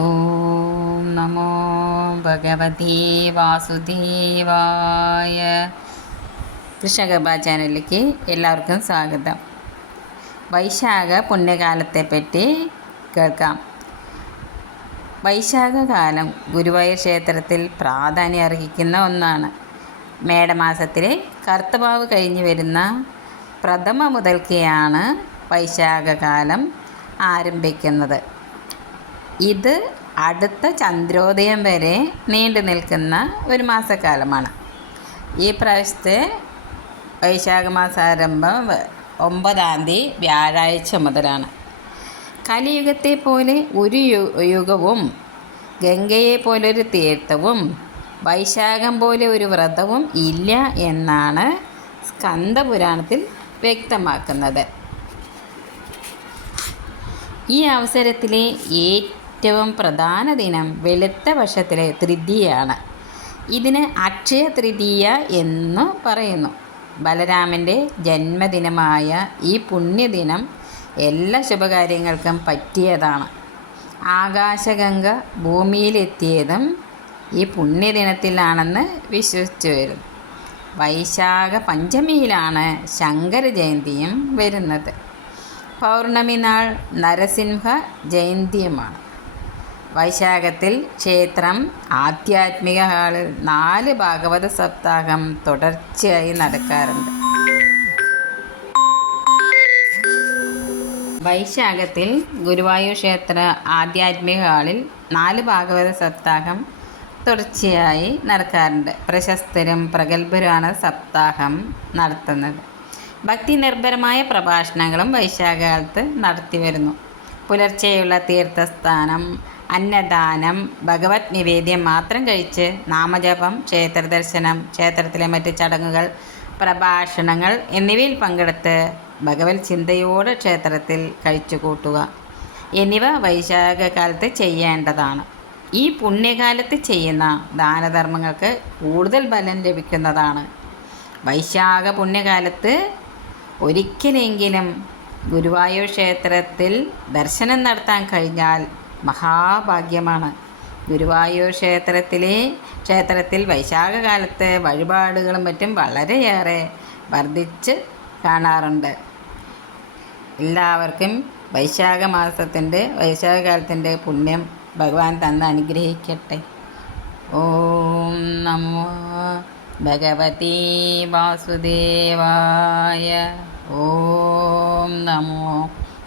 ഓം നമോ ഭഗവതി വാസുദേവായ കൃഷ്ണകൃപ ചാനലിലേക്ക് എല്ലാവർക്കും സ്വാഗതം. വൈശാഖ പുണ്യകാലത്തെപ്പറ്റി കേൾക്കാം. വൈശാഖകാലം ഗുരുവായൂർ ക്ഷേത്രത്തിൽ പ്രാധാന്യം അർഹിക്കുന്ന ഒന്നാണ്. മേടമാസത്തിലെ കർത്തവാവ് കഴിഞ്ഞു വരുന്ന പ്രഥമ മുതൽക്കെയാണ് വൈശാഖകാലം ആരംഭിക്കുന്നത്. ഇത് അടുത്ത ചന്ദ്രോദയം വരെ നീണ്ടു നിൽക്കുന്ന ഒരു മാസക്കാലമാണ്. ഈ പ്രാവശ്യത്തെ വൈശാഖ മാസാരംഭം ഒമ്പതാം തീയതി വ്യാഴാഴ്ച മുതലാണ്. കലിയുഗത്തെ പോലെ ഒരു യുഗവും ഗംഗയെ പോലെ ഒരു തീർത്ഥവും വൈശാഖം പോലെ ഒരു വ്രതവും ഇല്ല എന്നാണ് സ്കന്ദപുരാണത്തിൽ വ്യക്തമാക്കുന്നത്. ഈ അവസരത്തിലെ ഏറ്റവും പ്രധാന ദിനം വെളുത്ത വശത്തിലെ തൃതീയാണ് ഇതിന് അക്ഷയ തൃതീയ എന്ന് പറയുന്നു. ബലരാമന്റെ ജന്മദിനമായ ഈ പുണ്യദിനം എല്ലാ ശുഭകാര്യങ്ങൾക്കും പറ്റിയതാണ്. ആകാശഗംഗ ഭൂമിയിലെത്തിയതും ഈ പുണ്യദിനത്തിലാണെന്ന് വിശ്വസിച്ചു വരുന്നു. വൈശാഖ പഞ്ചമിയിലാണ് ശങ്കര ജയന്തിയും വരുന്നത്. പൗർണമി നാൾ നരസിംഹ ജയന്തിയുമാണ്. വൈശാഖത്തിൽ ക്ഷേത്രം ആധ്യാത്മിക ഹാളിൽ നാല് ഭാഗവത സപ്താഹം തുടർച്ചയായി നടക്കാറുണ്ട്. വൈശാഖത്തിൽ ഗുരുവായൂർ ക്ഷേത്ര ആധ്യാത്മിക ഹാളിൽ നാല് ഭാഗവത സപ്താഹം തുടർച്ചയായി നടക്കാറുണ്ട്. പ്രശസ്തരും പ്രഗത്ഭരുമാണ് സപ്താഹം നടത്തുന്നത്. ഭക്തി നിർഭരമായ പ്രഭാഷണങ്ങളും വൈശാഖകാലത്ത് നടത്തി വരുന്നു പുലർച്ചെയുള്ള തീർത്ഥസ്ഥാനം അന്നദാനം ഭഗവത് നിവേദ്യം മാത്രം കഴിച്ച് നാമജപം ക്ഷേത്ര ദർശനം ക്ഷേത്രത്തിലെ മറ്റ് ചടങ്ങുകൾ പ്രഭാഷണങ്ങൾ എന്നിവയിൽ പങ്കെടുത്ത് ഭഗവത് ചിന്തയോടെ ക്ഷേത്രത്തിൽ കഴിച്ചു കൂട്ടുക. എന്നിവ വൈശാഖകാലത്ത് ചെയ്യേണ്ടതാണ്. ഈ പുണ്യകാലത്ത് ചെയ്യുന്ന ദാനധർമ്മങ്ങൾക്ക് കൂടുതൽ ബലം ലഭിക്കുന്നതാണ്. വൈശാഖ പുണ്യകാലത്ത് ഒരിക്കലെങ്കിലും ഗുരുവായൂർ ക്ഷേത്രത്തിൽ ദർശനം നടത്താൻ കഴിഞ്ഞാൽ മഹാഭാഗ്യമാണ്. ഗുരുവായൂർ ക്ഷേത്രത്തിലെ ക്ഷേത്രത്തിൽ വൈശാഖകാലത്ത് വഴിപാടുകളും മറ്റും വളരെയേറെ വർദ്ധിച്ച് കാണാറുണ്ട്. എല്ലാവർക്കും വൈശാഖ മാസത്തിന്റെ വൈശാഖകാലത്തിന്റെ പുണ്യം ഭഗവാൻ തന്ന് അനുഗ്രഹിക്കട്ടെ. ഓം നമോ ഭഗവതി വാസുദേവായ. ഓം നമോ